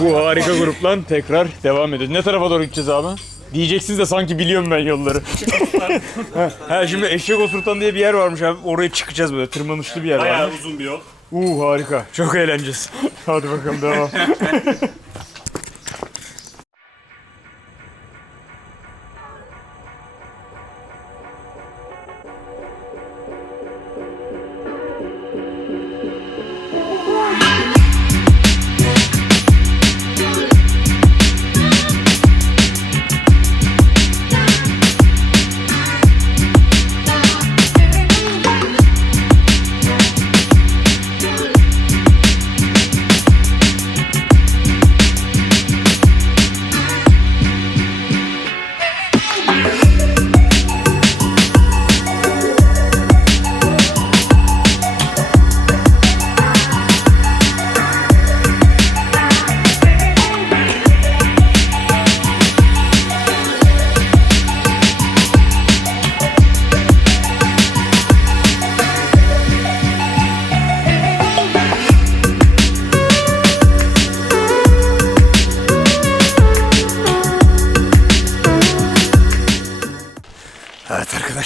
Bu harika grupla tekrar devam ediyoruz. Ne tarafa doğru gideceğiz abi? Diyeceksiniz de sanki biliyorum ben yolları. ha, ha, şimdi eşek osurtan diye bir yer varmış abi. Oraya çıkacağız böyle tırmanışlı bir yer Bayağı var. uzun bir yol. Uuu harika. Çok eğleneceğiz. Hadi bakalım devam.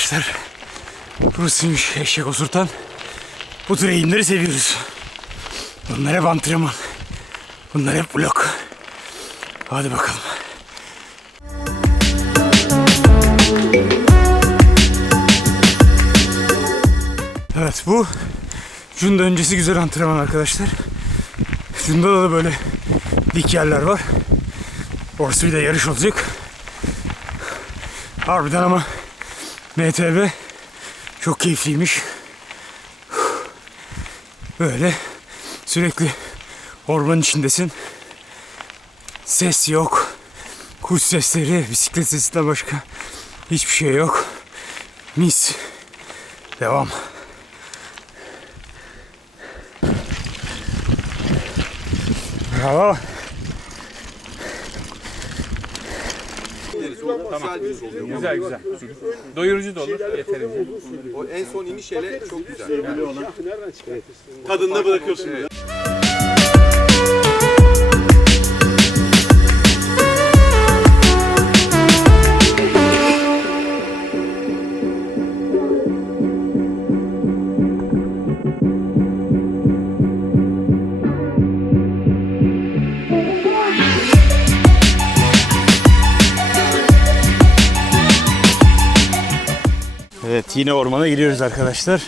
arkadaşlar. Burasıymış eşek osurtan. Bu tür eğimleri seviyoruz. Bunlar hep antrenman. Bunlar hep blok. Hadi bakalım. Evet bu Junda öncesi güzel antrenman arkadaşlar. Junda'da da böyle dik yerler var. Orası bir de yarış olacak. Harbiden ama MTB çok keyifliymiş. Böyle sürekli ormanın içindesin. Ses yok. Kuş sesleri, bisiklet sesinden başka hiçbir şey yok. Mis. Devam. Bravo. Güzel güzel. Doyurucu da olur yeterince. O en son iniş hele çok güzel. Tadında bırakıyorsun. Evet yine ormana giriyoruz arkadaşlar.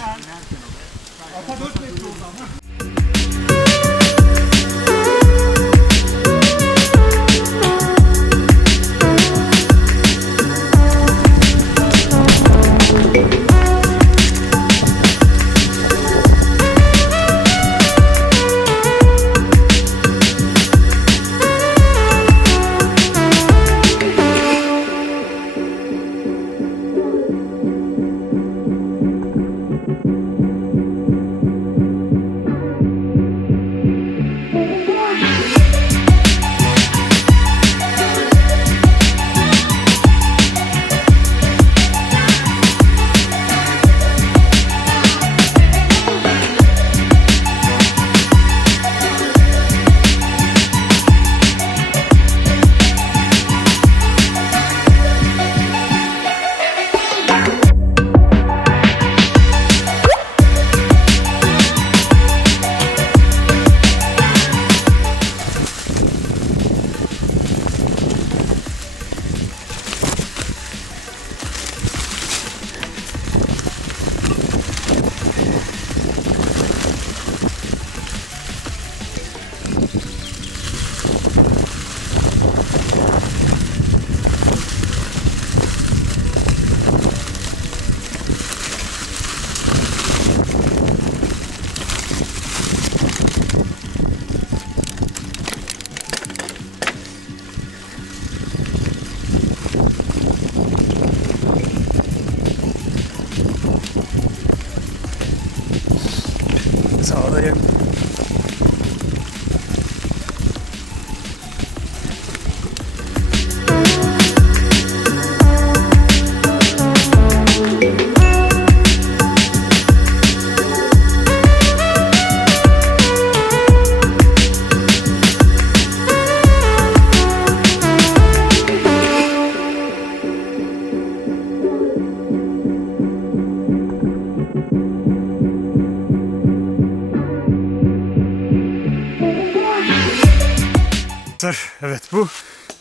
Evet bu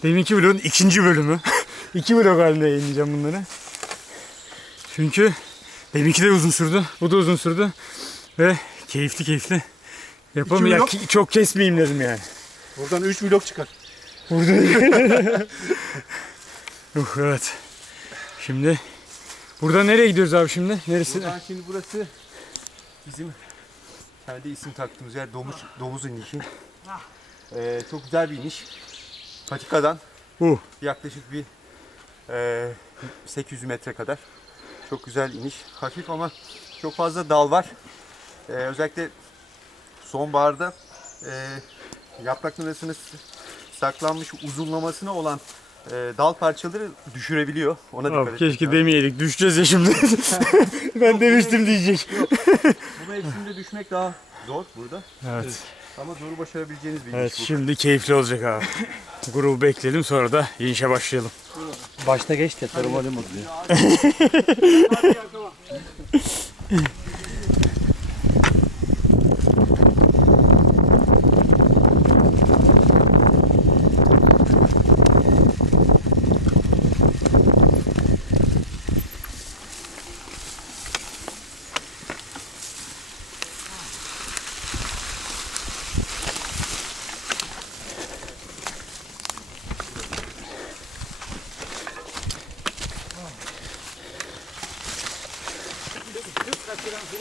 deminki vlogun ikinci bölümü. İki vlog halinde yayınlayacağım bunları. Çünkü deminki de uzun sürdü. Bu da uzun sürdü. Ve keyifli keyifli. Yapalım ya ki- çok kesmeyeyim dedim yani. Buradan 3 vlog çıkar. Uh, evet. Şimdi burada nereye gidiyoruz abi şimdi? Neresi? Buradan şimdi burası bizim kendi isim taktığımız yer domuz, domuz inişi. Ee, çok güzel bir iniş. Patikadan Uh. yaklaşık bir e, 800 metre kadar. Çok güzel iniş. Hafif ama çok fazla dal var. Ee, özellikle sonbaharda e, yaprakların arasına s- saklanmış uzunlamasına olan e, dal parçaları düşürebiliyor. Ona dikkat Abi keşke lazım. demeyeydik. Düşeceğiz ya şimdi. ben demiştim diyecek. Bu mevsimde düşmek daha zor burada. Evet. Ama zoru başarabileceğiniz bir Evet iş bu. şimdi keyifli olacak abi. Grubu bekleyelim sonra da inişe başlayalım. Başta geç de termolim oluyor.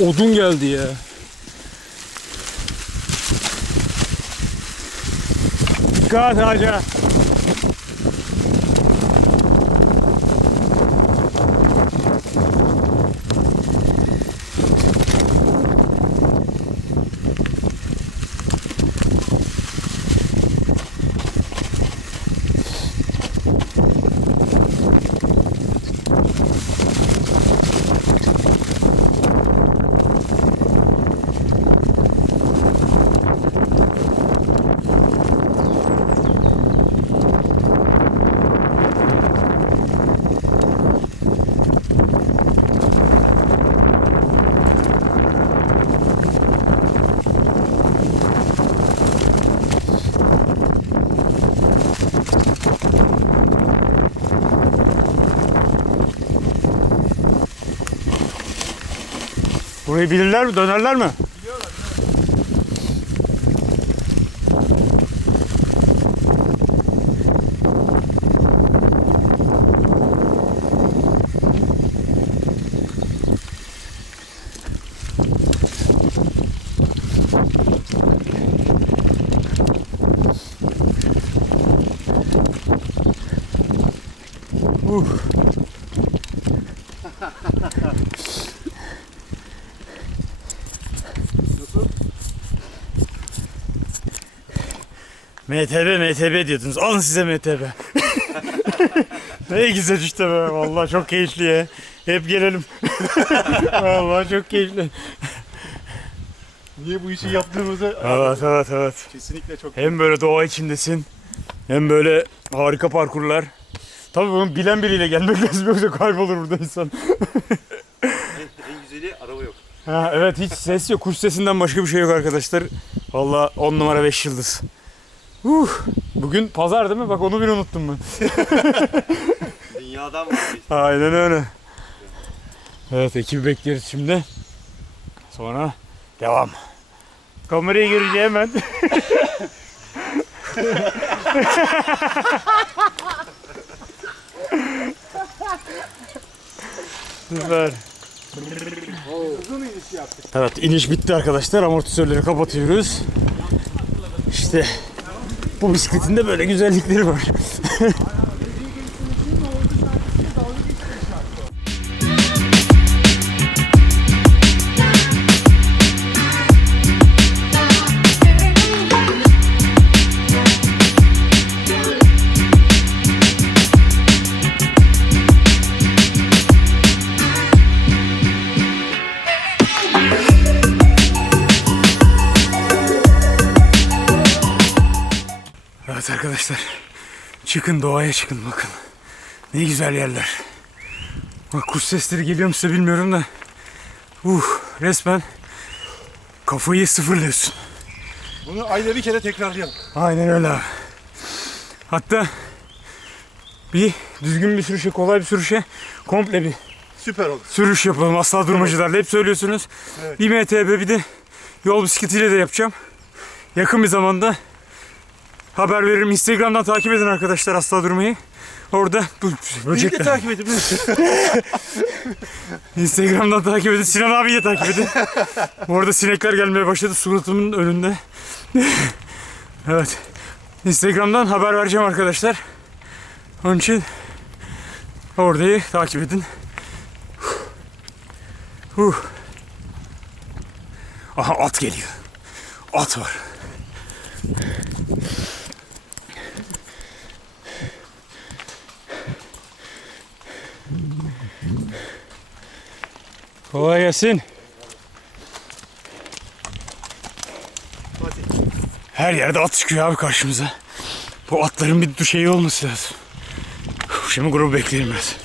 Odun geldi ya. Dikkat Haca. Burayı bilirler mi? Dönerler mi? Biliyorlar. Uh. MTB MTB diyordunuz. Alın size MTB. ne güzel işte be. Vallahi çok keyifli ya. Hep gelelim. Vallahi çok keyifli. Niye bu işi yaptığımızı Evet evet evet. kesinlikle çok Hem böyle doğa içindesin. Hem böyle harika parkurlar. Tabii bunu bilen biriyle gelmek lazım yoksa kaybolur burada insan. En güzeli araba yok. Ha, evet hiç ses yok. Kuş sesinden başka bir şey yok arkadaşlar. Valla 10 numara 5 yıldız. Uh, bugün pazar değil mi? Bak onu bile unuttum ben. Dünyadan var. Aynen öyle. Evet ekibi bekliyoruz şimdi. Sonra devam. Kamerayı görünce hemen. Süper. Evet iniş bitti arkadaşlar. Amortisörleri kapatıyoruz. İşte bu bisikletin de böyle güzellikleri var. Evet arkadaşlar. Çıkın doğaya çıkın bakın. Ne güzel yerler. Bak kuş sesleri geliyor mu size bilmiyorum da. Uh, resmen kafayı sıfırlıyorsun. Bunu ayda bir kere tekrarlayalım. Aynen öyle abi. Hatta bir düzgün bir sürüşe, kolay bir sürüşe komple bir Süper olur. sürüş yapalım asla durmacılarla. Hep söylüyorsunuz. Evet. Bir MTB bir de yol bisikletiyle de yapacağım. Yakın bir zamanda haber veririm. Instagram'dan takip edin arkadaşlar asla durmayı. Orada bu de takip edin. Instagram'dan takip edin. Sinan abiyi de takip edin. Orada sinekler gelmeye başladı suratımın önünde. evet. Instagram'dan haber vereceğim arkadaşlar. Onun için orayı takip edin. Huh. Aha at geliyor. At var. Kolay gelsin. Her yerde at çıkıyor abi karşımıza. Bu atların bir şeyi olması lazım. Şimdi grubu bekleyelim biraz.